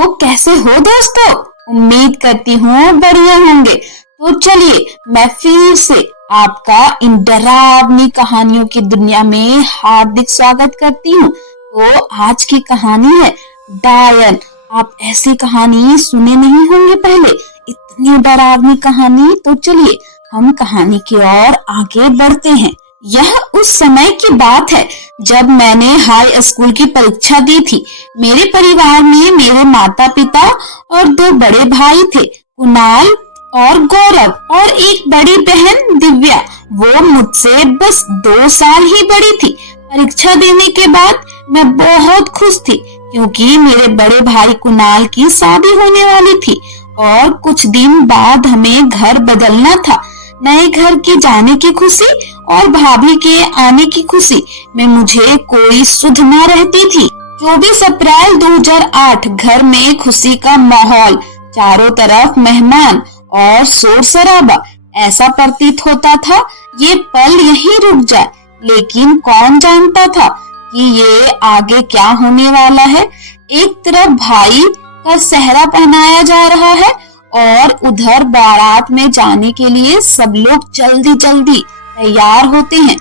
तो कैसे हो दोस्तों? उम्मीद करती हूँ बढ़िया होंगे। तो चलिए मैं फिर से आपका इन डरावनी कहानियों की दुनिया में हार्दिक स्वागत करती हूँ। तो आज की कहानी है डायन। आप ऐसी कहानी सुने नहीं होंगे पहले, इतनी डरावनी कहानी। तो चलिए हम कहानी की ओर आगे बढ़ते हैं। यह उस समय की बात है जब मैंने हाई स्कूल की परीक्षा दी थी। मेरे परिवार में मेरे माता पिता और दो बड़े भाई थे, कुणाल और गौरव, और एक बड़ी बहन दिव्या। वो मुझसे बस 2 साल ही बड़ी थी। परीक्षा देने के बाद मैं बहुत खुश थी क्योंकि मेरे बड़े भाई कुणाल की शादी होने वाली थी और कुछ दिन बाद हमें घर बदलना था। नए घर के जाने की खुशी और भाभी के आने की खुशी में मुझे कोई सुध न रहती थी। 24 अप्रैल 2008 घर में खुशी का माहौल, चारों तरफ मेहमान और शोर शराबा। ऐसा प्रतीत होता था ये पल यहीं रुक जाए, लेकिन कौन जानता था कि ये आगे क्या होने वाला है। एक तरफ भाई का सेहरा पहनाया जा रहा है और उधर बारात में जाने के लिए सब लोग जल्दी जल्दी तैयार होते हैं।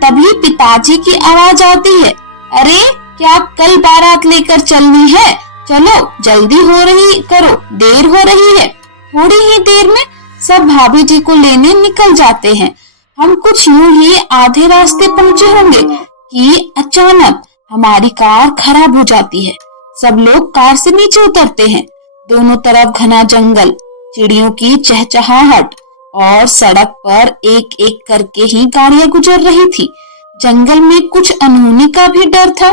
तभी पिताजी की आवाज आती है, अरे क्या कल बारात लेकर चलनी है? चलो जल्दी हो रही करो, देर हो रही है। थोड़ी ही देर में सब भाभी जी को लेने निकल जाते हैं। हम कुछ यूं ही आधे रास्ते पहुंचे होंगे कि अचानक हमारी कार खराब हो जाती है। सब लोग कार से नीचे उतरते हैं। दोनों तरफ घना जंगल, चिड़ियों की चहचहाहट और सड़क पर एक एक करके ही गाड़ियां गुजर रही थी। जंगल में कुछ अनहोनी का भी डर था।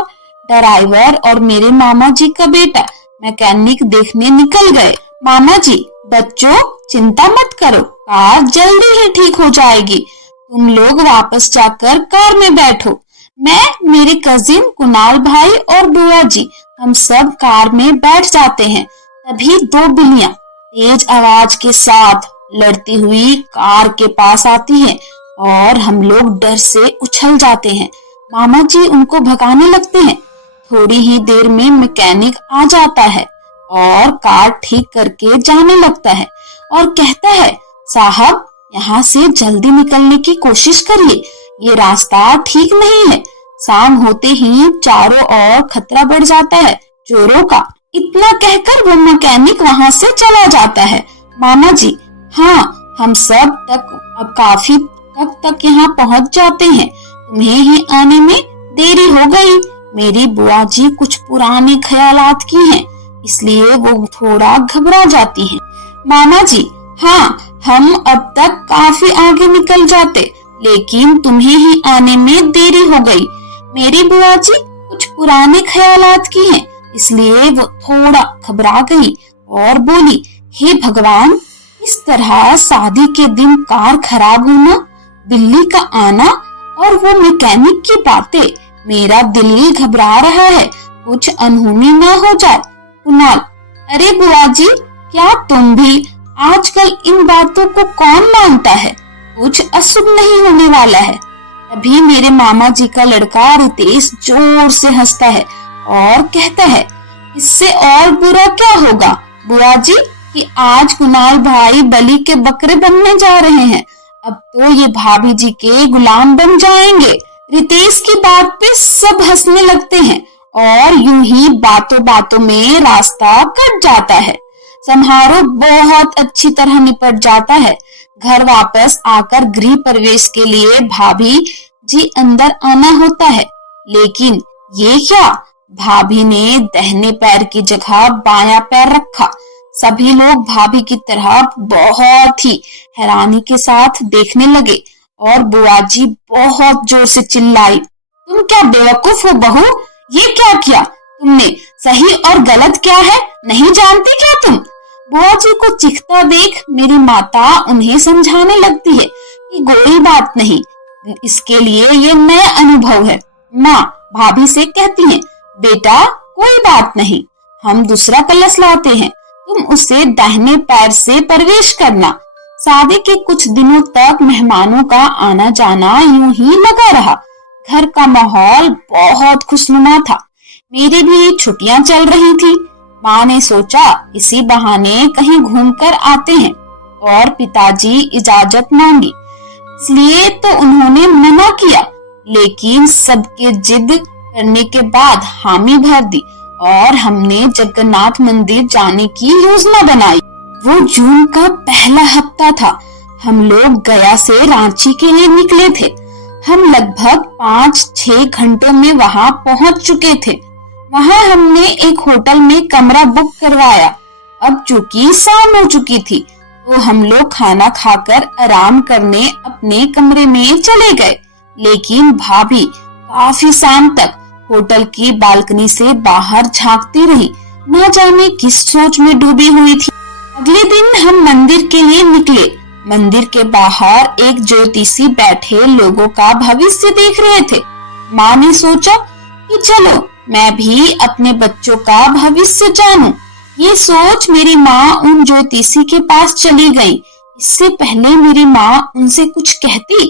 ड्राइवर और मेरे मामा जी का बेटा मैकेनिक देखने निकल गए। मामा जी, बच्चों चिंता मत करो, कार जल्दी ही ठीक हो जाएगी। तुम लोग वापस जाकर कार में बैठो। मैं, मेरे कजिन कुणाल भाई और बुआ जी, हम सब कार में बैठ जाते हैं। तभी 2 बिल्लियां तेज आवाज के साथ लड़ती हुई कार के पास आती हैं और हम लोग डर से उछल जाते हैं। मामा जी उनको भगाने लगते हैं। थोड़ी ही देर में मैकेनिक आ जाता है और कार ठीक करके जाने लगता है और कहता है, साहब यहाँ से जल्दी निकलने की कोशिश करिए, ये रास्ता ठीक नहीं है। शाम होते ही चारों ओर खतरा बढ़ जाता है, चोरों का। इतना कहकर वो मैकेनिक वहां से चला जाता है। मामा जी, हाँ हम सब अब काफी तक यहाँ पहुँच जाते हैं, तुम्हें ही आने में देरी हो गई। मेरी बुआ जी कुछ पुराने ख्यालात की हैं, इसलिए वो थोड़ा घबरा जाती हैं। मामा जी, हाँ हम अब तक काफी आगे निकल जाते, लेकिन तुम्हें ही आने में देरी हो गई। मेरी बुआ जी कुछ पुराने ख्यालात की हैं, इसलिए वो थोड़ा घबरा गई और बोली, हे भगवान, इस तरह शादी के दिन कार खराब होना, बिल्ली का आना और वो मैकेनिक की बातें, मेरा दिल घबरा रहा है, कुछ अनहोनी ना हो जाए। कुणाल, अरे बुआ जी, क्या तुम भी? आजकल इन बातों को कौन मानता है? कुछ अशुभ नहीं होने वाला है। तभी मेरे मामा जी का लड़का रितेश जोर से हंसता है और कहता है, इससे और बुरा क्या होगा बुआ जी कि आज कुणाल भाई बलि के बकरे बनने जा रहे हैं। अब तो ये भाभी जी के गुलाम बन जाएंगे। रितेश की बात पे सब हंसने लगते हैं और यूं ही बातों बातों में रास्ता कट जाता है। समारोह बहुत अच्छी तरह निपट जाता है। घर वापस आकर गृह प्रवेश के लिए भाभी जी अंदर आना होता है, लेकिन ये क्या, भाभी ने दाहिने पैर की जगह बायां पैर रखा। सभी लोग भाभी की तरफ बहुत ही हैरानी के साथ देखने लगे और बुआ जी बहुत जोर से चिल्लाई, तुम क्या बेवकूफ हो बहू, ये क्या किया तुमने? सही और गलत क्या है नहीं जानती क्या तुम? बुआ जी को चिढ़ता देख मेरी माता उन्हें समझाने लगती है कि कोई बात नहीं, इसके लिए ये नया अनुभव है। माँ भाभी से कहती है, बेटा कोई बात नहीं, हम दूसरा कलश लाते हैं, तुम उसे दाहिने पैर से प्रवेश करना। शादी के कुछ दिनों तक मेहमानों का आना जाना यूं ही लगा रहा। घर का माहौल बहुत खुशनुमा था। मेरी भी छुट्टियां चल रही थी। माँ ने सोचा इसी बहाने कहीं घूमकर आते हैं और पिताजी इजाजत मांगी, इसलिए तो उन्होंने मना किया, लेकिन सबके जिद करने के बाद हामी भर दी और हमने जगन्नाथ मंदिर जाने की योजना बनाई। वो जून का पहला हफ्ता था। हम लोग गया से रांची के लिए निकले थे। हम लगभग 5-6 घंटों में वहां पहुंच चुके थे। वहां हमने एक होटल में कमरा बुक करवाया। अब चूंकि शाम हो चुकी थी तो हम लोग खाना खाकर आराम करने अपने कमरे में चले गए, लेकिन भाभी काफी शाम तक होटल की बालकनी से बाहर झांकती रही, न जाने किस सोच में डूबी हुई थी। अगले दिन हम मंदिर के लिए निकले। मंदिर के बाहर एक ज्योतिषी बैठे लोगों का भविष्य देख रहे थे। माँ ने सोचा कि चलो मैं भी अपने बच्चों का भविष्य जानूं। ये सोच मेरी माँ उन ज्योतिषी के पास चली गई। इससे पहले मेरी माँ उनसे कुछ कहती,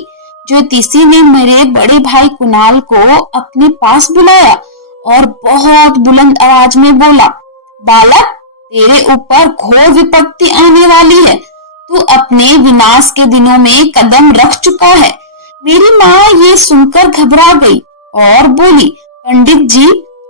ज्योतिषी ने मेरे बड़े भाई कुणाल को अपने पास बुलाया और बहुत बुलंद आवाज में बोला, बालक, तेरे ऊपर घोर विपत्ति आने वाली है। तू अपने विनाश के दिनों में कदम रख चुका है। मेरी माँ ये सुनकर घबरा गई और बोली, पंडित जी,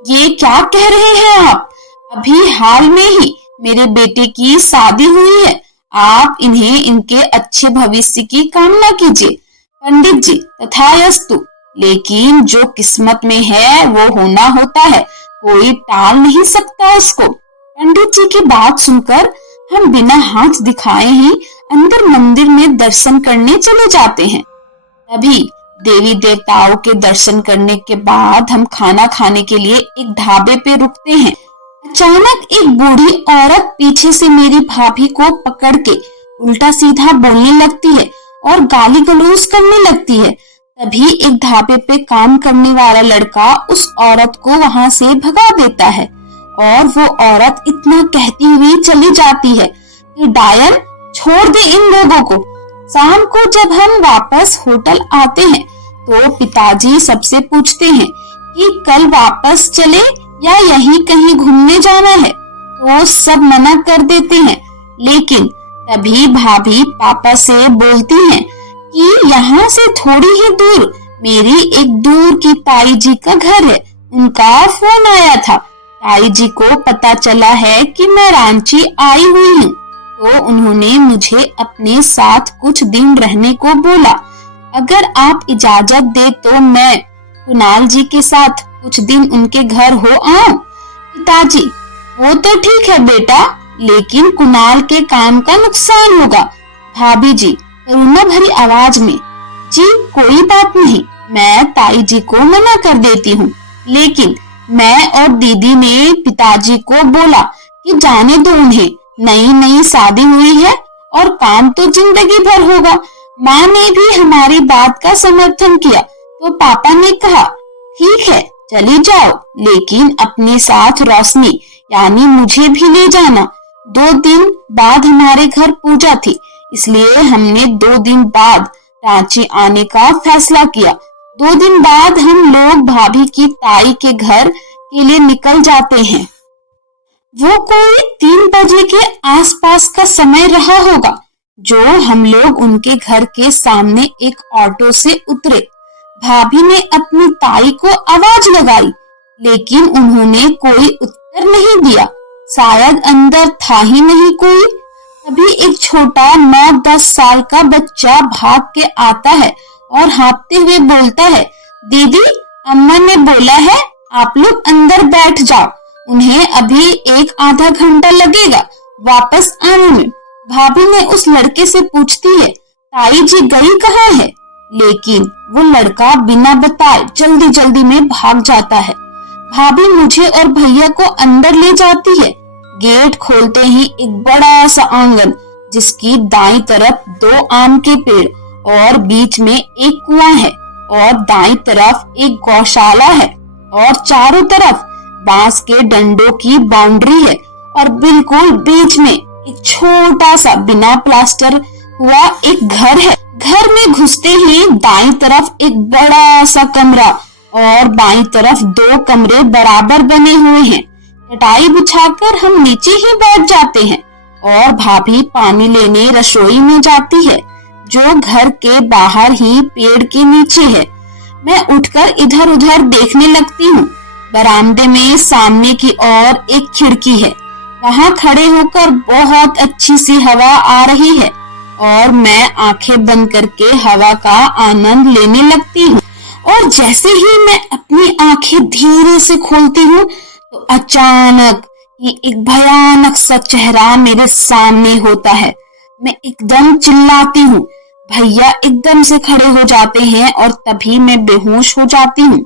ये क्या कह रहे हैं आप? अभी हाल में ही मेरे बेटे की शादी हुई है। आप इन्हें इनके अच्छे भविष्य की कामना कीजिए। पंडित जी, तथास्तु। लेकिन जो किस्मत में है वो होना होता है, कोई टाल नहीं सकता उसको। पंडित जी की बात सुनकर हम बिना हाथ दिखाए ही अंदर मंदिर में दर्शन करने चले जाते हैं। तभी देवी देवताओं के दर्शन करने के बाद हम खाना खाने के लिए एक ढाबे पे रुकते हैं। अचानक एक बूढ़ी औरत पीछे से मेरी भाभी को पकड़ के उल्टा सीधा बोलने लगती है और गाली गलौज करने लगती है। तभी एक ढाबे पे काम करने वाला लड़का उस औरत को वहां से भगा देता है और वो औरत इतना कहती हुई चली जाती है कि डायन, छोड़ दे इन लोगों को। शाम को जब हम वापस होटल आते हैं तो पिताजी सबसे पूछते हैं कि कल वापस चले या यहीं कहीं घूमने जाना है, तो सब मना कर देते हैं। लेकिन तभी भाभी पापा से बोलती हैं कि यहाँ से थोड़ी ही दूर मेरी एक दूर की ताई जी का घर है, उनका फोन आया था। ताई जी को पता चला है कि मैं रांची आई हुई हूँ, तो उन्होंने मुझे अपने साथ कुछ दिन रहने को बोला। अगर आप इजाजत दे तो मैं कुणाल जी के साथ कुछ दिन उनके घर हो आऊं। पिताजी, वो तो ठीक है बेटा, लेकिन कुणाल के काम का नुकसान होगा। भाभी जी करुणा भरी आवाज में, जी कोई बात नहीं, मैं ताई जी को मना कर देती हूँ। लेकिन मैं और दीदी ने पिताजी को बोला कि जाने दो उन्हें, नई नई शादी हुई है और काम तो जिंदगी भर होगा। माँ ने भी हमारी बात का समर्थन किया तो पापा ने कहा, ठीक है चली जाओ, लेकिन अपने साथ रोशनी यानी मुझे भी ले जाना। 2 दिन बाद हमारे घर पूजा थी, इसलिए हमने 2 दिन बाद रांची आने का फैसला किया। 2 दिन बाद हम लोग भाभी की ताई के घर के लिए निकल जाते हैं। वो कोई 3 बजे के आसपास का समय रहा होगा जो हम लोग उनके घर के सामने एक ऑटो से उतरे। भाभी ने अपनी ताई को आवाज लगाई, लेकिन उन्होंने कोई उत्तर नहीं दिया, शायद अंदर था ही नहीं कोई। तभी एक छोटा 9-10 साल का बच्चा भाग के आता है और हाँफते हुए बोलता है, दीदी, अम्मा ने बोला है आप लोग अंदर बैठ जाओ, उन्हें अभी 1-आधा घंटा लगेगा वापस आने में। भाभी ने उस लड़के से पूछती है, ताई जी गई कहाँ है? लेकिन वो लड़का बिना बताए जल्दी जल्दी में भाग जाता है। भाभी मुझे और भैया को अंदर ले जाती है। गेट खोलते ही एक बड़ा सा आंगन, जिसकी दाईं तरफ 2 आम के पेड़ और बीच में एक कुआं है और दाईं तरफ एक गौशाला है और चारों तरफ बांस के डंडों की बाउंड्री है और बिल्कुल बीच में एक छोटा सा बिना प्लास्टर हुआ एक घर है। घर में घुसते ही दाईं तरफ एक बड़ा सा कमरा और बाईं तरफ 2 कमरे बराबर बने हुए हैं। चटाई बिछाकर हम नीचे ही बैठ जाते हैं और भाभी पानी लेने रसोई में जाती है, जो घर के बाहर ही पेड़ के नीचे है। मैं उठकर इधर उधर देखने लगती हूँ। बरामदे में सामने की ओर एक खिड़की है, वहाँ खड़े होकर बहुत अच्छी सी हवा आ रही है और मैं आंखें बंद करके हवा का आनंद लेने लगती हूँ। और जैसे ही मैं अपनी आंखें धीरे से खोलती हूँ तो अचानक ही एक भयानक सा चेहरा मेरे सामने होता है। मैं एकदम चिल्लाती हूँ। भैया एकदम से खड़े हो जाते हैं और तभी मैं बेहोश हो जाती हूँ।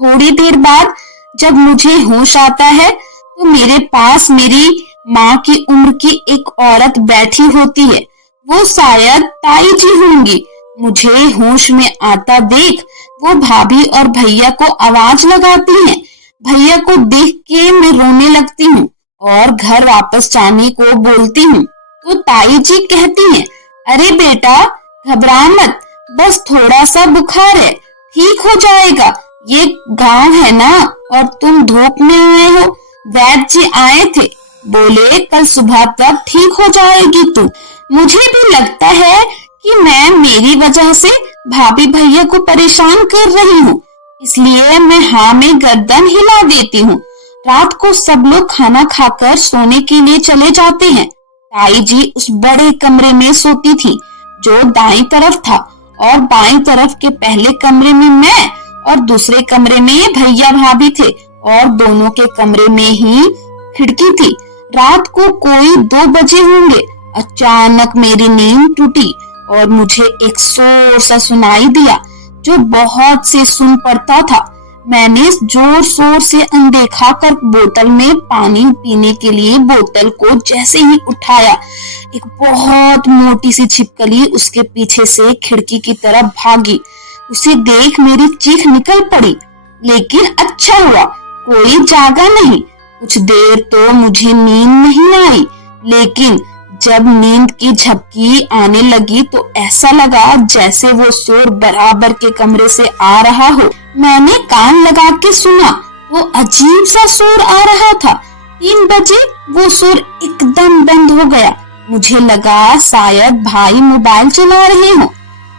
थोड़ी देर बाद जब मुझे होश आता है तो मेरे पास मेरी माँ की उम्र की एक औरत बैठी होती है। वो शायद ताई जी होंगी। मुझे होश में आता देख वो भाभी और भैया को आवाज लगाती हैं। भैया को देख के मैं रोने लगती हूँ और घर वापस जाने को बोलती हूँ तो ताई जी कहती हैं, अरे बेटा घबरा मत, बस थोड़ा सा बुखार है, ठीक हो जाएगा। ये गांव है ना और तुम धूप में आए हो। वैद्य जी आए थे, बोले कल सुबह तक ठीक हो जाएगी तू। मुझे भी लगता है कि मैं मेरी वजह से भाभी भैया को परेशान कर रही हूँ, इसलिए मैं हाँ में गर्दन हिला देती हूँ। रात को सब लोग खाना खाकर सोने के लिए चले जाते हैं। ताई जी उस बड़े कमरे में सोती थी जो दाईं तरफ था और बाईं तरफ के पहले कमरे में मैं और दूसरे कमरे में भैया भाभी थे और दोनों के कमरे में ही खिड़की थी। रात को कोई 2 बजे होंगे। अचानक मेरी नींद टूटी और मुझे एक शोर सा सुनाई दिया जो बहुत से सुन पड़ता था। मैंने जोर शोर से अनदेखा कर बोतल में पानी पीने के लिए बोतल को जैसे ही उठाया, एक बहुत मोटी सी छिपकली उसके पीछे से खिड़की की तरफ भागी। उसे देख मेरी चीख निकल पड़ी, लेकिन अच्छा हुआ कोई जागा नहीं। कुछ देर तो मुझे नींद नहीं आई, लेकिन जब नींद की झपकी आने लगी तो ऐसा लगा जैसे वो शोर बराबर के कमरे से आ रहा हो। मैंने कान लगा के सुना तो अजीब सा शोर आ रहा था। 3 बजे वो शोर एकदम बंद हो गया। मुझे लगा शायद भाई मोबाइल चला रहे हो,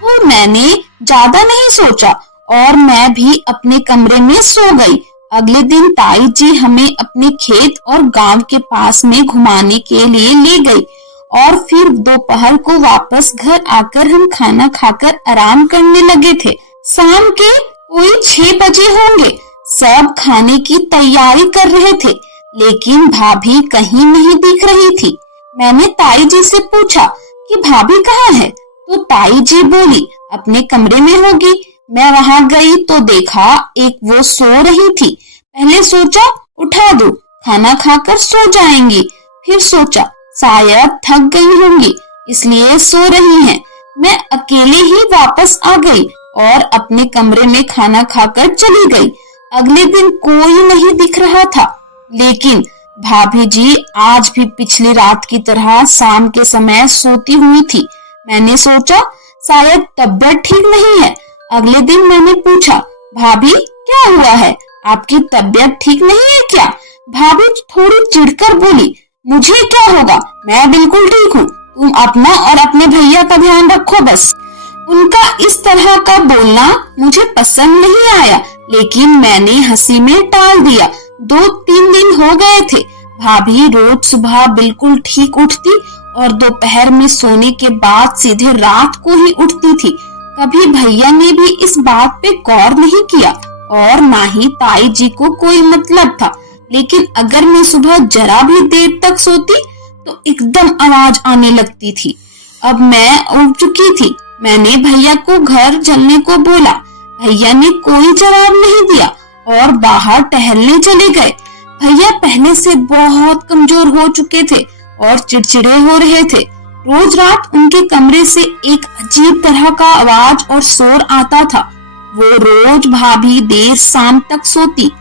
तो मैंने ज्यादा नहीं सोचा और मैं भी अपने कमरे में सो गई। अगले दिन ताई जी हमें अपने खेत और गांव के पास में घुमाने के लिए ले गई और फिर दोपहर को वापस घर आकर हम खाना खाकर आराम करने लगे थे। शाम के कोई 6 बजे होंगे। सब खाने की तैयारी कर रहे थे, लेकिन भाभी कहीं नहीं दिख रही थी। मैंने ताई जी से पूछा कि भाभी कहाँ है, तो ताई जी बोली अपने कमरे में होगी। मैं वहां गई तो देखा एक वो सो रही थी। पहले सोचा उठा दूं, खाना खाकर सो जाएंगी, फिर सोचा शायद थक गई होंगी इसलिए सो रही हैं। मैं अकेले ही वापस आ गई और अपने कमरे में खाना खाकर चली गई। अगले दिन कोई नहीं दिख रहा था, लेकिन भाभी जी आज भी पिछली रात की तरह शाम के समय सोती हुई थी। मैंने सोचा शायद तबीयत ठीक नहीं है। अगले दिन मैंने पूछा, भाभी क्या हुआ है, आपकी तबीयत ठीक नहीं है क्या? भाभी थोड़ी चिढ़कर बोली, मुझे क्या होगा, मैं बिल्कुल ठीक हूँ, तुम अपना और अपने भैया का ध्यान रखो बस। उनका इस तरह का बोलना मुझे पसंद नहीं आया, लेकिन मैंने हंसी में टाल दिया। 2-3 दिन हो गए थे। भाभी रोज सुबह बिल्कुल ठीक उठती और दोपहर में सोने के बाद सीधे रात को ही उठती थी। कभी भैया ने भी इस बात पे गौर नहीं किया और ना ही ताई जी को कोई मतलब था, लेकिन अगर मैं सुबह जरा भी देर तक सोती तो एकदम आवाज आने लगती थी। अब मैं उठ चुकी थी। मैंने भैया को घर चलने को बोला। भैया ने कोई जवाब नहीं दिया और बाहर टहलने चले गए। भैया पहले से बहुत कमजोर हो चुके थे और चिड़चिड़े हो रहे थे। रोज रात उनके कमरे से एक अजीब तरह का आवाज और शोर आता था। वो रोज भाभी देर शाम तक सोती।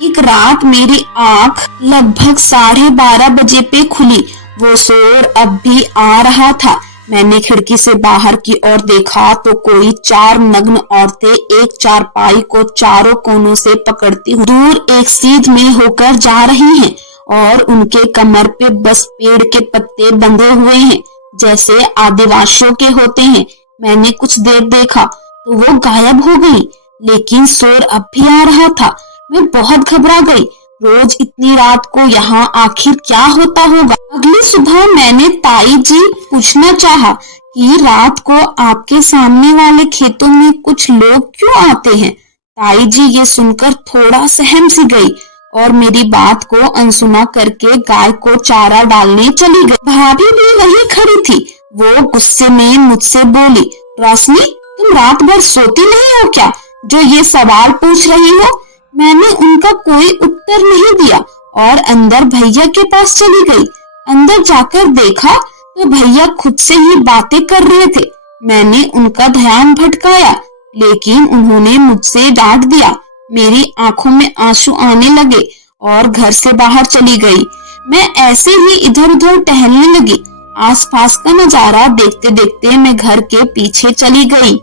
एक रात मेरी आंख लगभग 12:30 बजे पे खुली। वो शोर अब भी आ रहा था। मैंने खिड़की से बाहर की ओर देखा तो कोई 4 नग्न औरतें एक चारपाई को चारों कोनों से पकड़ती दूर एक सीध में होकर जा रही हैं और उनके कमर पे बस पेड़ के पत्ते बंधे हुए हैं, जैसे आदिवासियों के होते हैं। मैंने कुछ देर देखा तो वो गायब हो गई, लेकिन शोर अब भी आ रहा था। मैं बहुत घबरा गई। रोज इतनी रात को यहाँ आखिर क्या होता होगा? अगली सुबह मैंने ताई जी पूछना चाहा कि रात को आपके सामने वाले खेतों में कुछ लोग क्यों आते हैं? ताई जी ये सुनकर थोड़ा सहम सी गई और मेरी बात को अनसुना करके गाय को चारा डालने चली गई। भाभी भी वहीं खड़ी थी। वो गुस्से में मुझसे बोली, रोशनी, तुम रात भर सोती नहीं हो क्या, जो ये सवाल पूछ रही हो? मैंने उनका कोई उत्तर नहीं दिया और अंदर भैया के पास चली गई। अंदर जाकर देखा तो भैया खुद से ही बातें कर रहे थे। मैंने उनका ध्यान भटकाया, लेकिन उन्होंने मुझसे डांट दिया। मेरी आंखों में आंसू आने लगे और घर से बाहर चली गई। मैं ऐसे ही इधर उधर टहलने लगी। आसपास का नजारा देखते देखते मैं घर के पीछे चली गई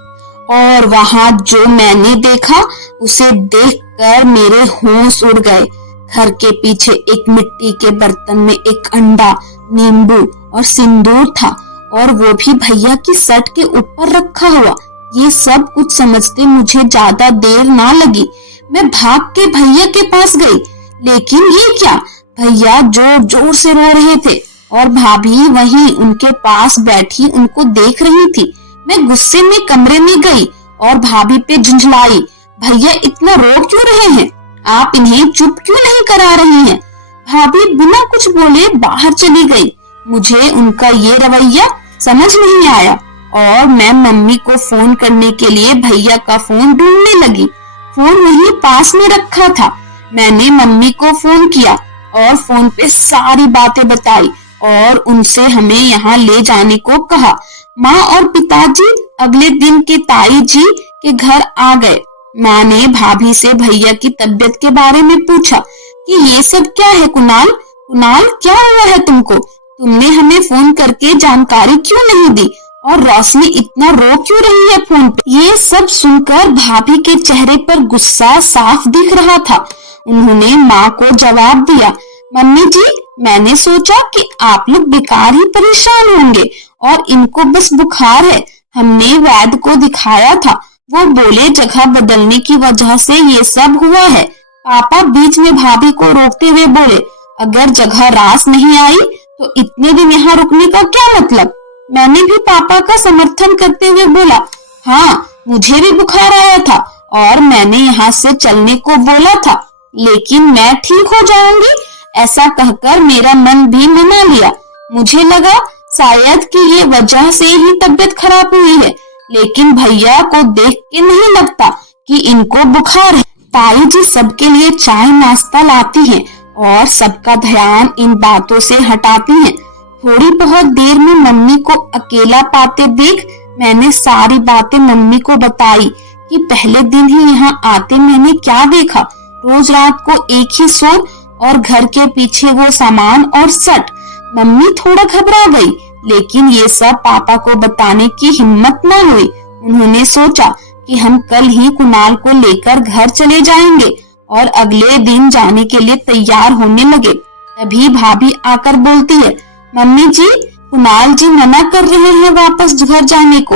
और वहां जो मैंने देखा उसे देखकर मेरे होश उड़ गए। घर के पीछे एक मिट्टी के बर्तन में एक अंडा, नींबू और सिंदूर था, और वो भी भैया की शर्ट के ऊपर रखा हुआ। ये सब कुछ समझते मुझे ज्यादा देर ना लगी। मैं भाग के भैया के पास गई, लेकिन ये क्या, भैया जोर जोर से रो रहे थे और भाभी वहीं उनके पास बैठी उनको देख रही थी। मैं गुस्से में कमरे में गई और भाभी पे झुंझलाई, भैया इतना रो क्यों रहे हैं? आप इन्हें चुप क्यों नहीं करा रही हैं? भाभी बिना कुछ बोले बाहर चली गई। मुझे उनका ये रवैया समझ नहीं आया और मैं मम्मी को फोन करने के लिए भैया का फोन ढूंढने लगी। फोन वहीं पास में रखा था। मैंने मम्मी को फोन किया और फोन पे सारी बातें बताई और उनसे हमें यहाँ ले जाने को कहा। माँ और पिताजी अगले दिन के ताई जी के घर आ गए। माँ ने भाभी से भैया की तबीयत के बारे में पूछा कि ये सब क्या है कुणाल? कुणाल, क्या हुआ है तुमको? तुमने हमें फोन करके जानकारी क्यों नहीं दी? और रोशनी इतना रो क्यों रही है फोन पे? ये सब सुनकर भाभी के चेहरे पर गुस्सा साफ दिख रहा था। उन्होंने माँ को जवाब दिया, मम्मी जी, मैंने सोचा कि आप लोग बेकार ही परेशान होंगे और इनको बस बुखार है। हमने वैद्य को दिखाया था, वो बोले जगह बदलने की वजह से ये सब हुआ है। पापा बीच में भाभी को रोकते हुए बोले, अगर जगह रास नहीं आई तो इतने दिन यहाँ रुकने का क्या मतलब? मैंने भी पापा का समर्थन करते हुए बोला, हाँ, मुझे भी बुखार आया था और मैंने यहाँ से चलने को बोला था, लेकिन मैं ठीक हो जाऊंगी ऐसा कहकर मेरा मन भी मना लिया। मुझे लगा शायद कि ये वजह से ही तबीयत खराब हुई है, लेकिन भैया को देख के नहीं लगता कि इनको बुखार है। ताई जी सबके लिए चाय नाश्ता लाती हैं और सबका ध्यान इन बातों से हटाती हैं। थोड़ी बहुत देर में मम्मी को अकेला पाते देख मैंने सारी बातें मम्मी को बताई कि पहले दिन ही यहाँ आते मैंने क्या देखा। रोज रात को एक ही शोर और घर के पीछे वो सामान और सट। मम्मी थोड़ा घबरा गई, लेकिन ये सब पापा को बताने की हिम्मत न हुई। उन्होंने सोचा कि हम कल ही कुणाल को लेकर घर चले जाएंगे और अगले दिन जाने के लिए तैयार होने लगे। तभी भाभी आकर बोलती है, मम्मी जी, कुणाल जी मना कर रहे हैं वापस घर जाने को।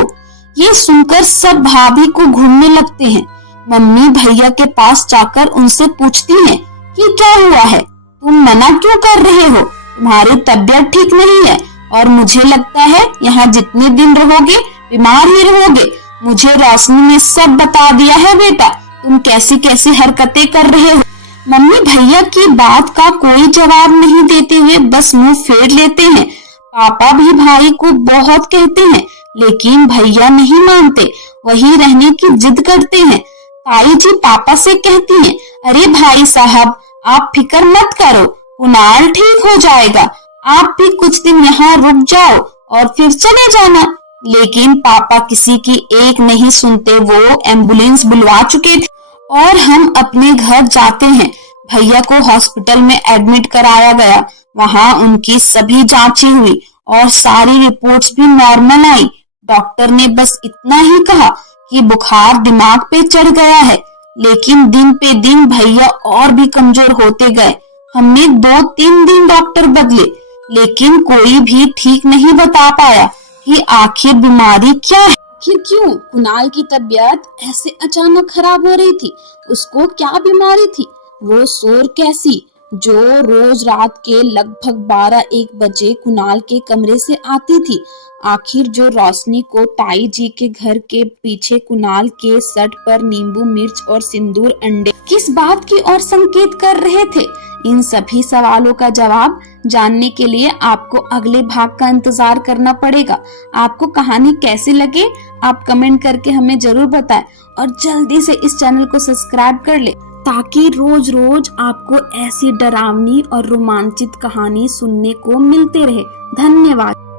ये सुनकर सब भाभी को घूरने लगते हैं। मम्मी भैया के पास जाकर उनसे पूछती हैं कि क्या हुआ है, तुम मना क्यों कर रहे हो? तुम्हारी तबीयत ठीक नहीं है और मुझे लगता है यहाँ जितने दिन रहोगे बीमार ही रहोगे। मुझे रोशनी ने सब बता दिया है बेटा, तुम कैसी कैसी हरकतें कर रहे हो। मम्मी भैया की बात का कोई जवाब नहीं देते हुए बस मुंह फेर लेते हैं। पापा भी भाई को बहुत कहते हैं, लेकिन भैया नहीं मानते, वही रहने की जिद करते हैं। ताई जी पापा से कहती हैं, अरे भाई साहब, आप फिक्र मत करो, कुणाल ठीक हो जाएगा, आप भी कुछ दिन यहाँ रुक जाओ और फिर चले जाना। लेकिन पापा किसी की एक नहीं सुनते। वो एम्बुलेंस बुलवा चुके थे और हम अपने घर जाते हैं। भैया को हॉस्पिटल में एडमिट कराया गया। वहां उनकी सभी जांचें हुई और सारी रिपोर्ट्स भी नॉर्मल आई। डॉक्टर ने बस इतना ही कहा कि बुखार दिमाग पे चढ़ गया है, लेकिन दिन पे दिन भैया और भी कमजोर होते गए। हमने 2-3 दिन डॉक्टर बदले, लेकिन कोई भी ठीक नहीं बता पाया कि आखिर बीमारी क्या है। आखिर क्यों कुणाल की तबीयत ऐसे अचानक खराब हो रही थी? उसको क्या बीमारी थी? वो शोर कैसी जो रोज रात के लगभग 12-1 बजे कुणाल के कमरे से आती थी? आखिर जो रोशनी को ताई जी के घर के पीछे कुणाल के शर्ट पर नींबू मिर्च और सिंदूर अंडे किस बात की ओर संकेत कर रहे थे? इन सभी सवालों का जवाब जानने के लिए आपको अगले भाग का इंतजार करना पड़ेगा। आपको कहानी कैसी लगे आप कमेंट करके हमें जरूर बताएं और जल्दी से इस चैनल को सब्सक्राइब कर ले ताकि रोज रोज आपको ऐसी डरावनी और रोमांचित कहानी सुनने को मिलते रहे। धन्यवाद।